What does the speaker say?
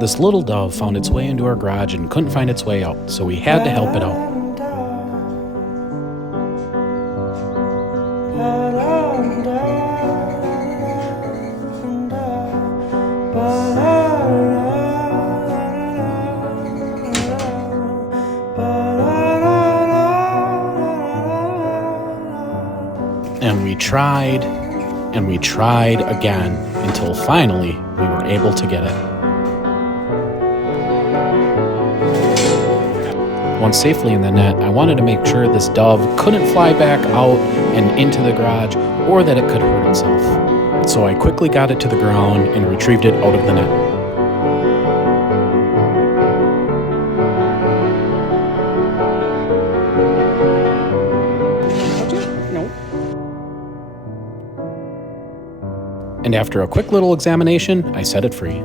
This little dove found its way into our garage and couldn't find its way out, so we had to help it out. And we tried again until finally we were able to get it. Once safely in the net, I wanted to make sure this dove couldn't fly back out and into the garage or that it could hurt itself. So I quickly got it to the ground and retrieved it out of the net. And after a quick little examination, I set it free.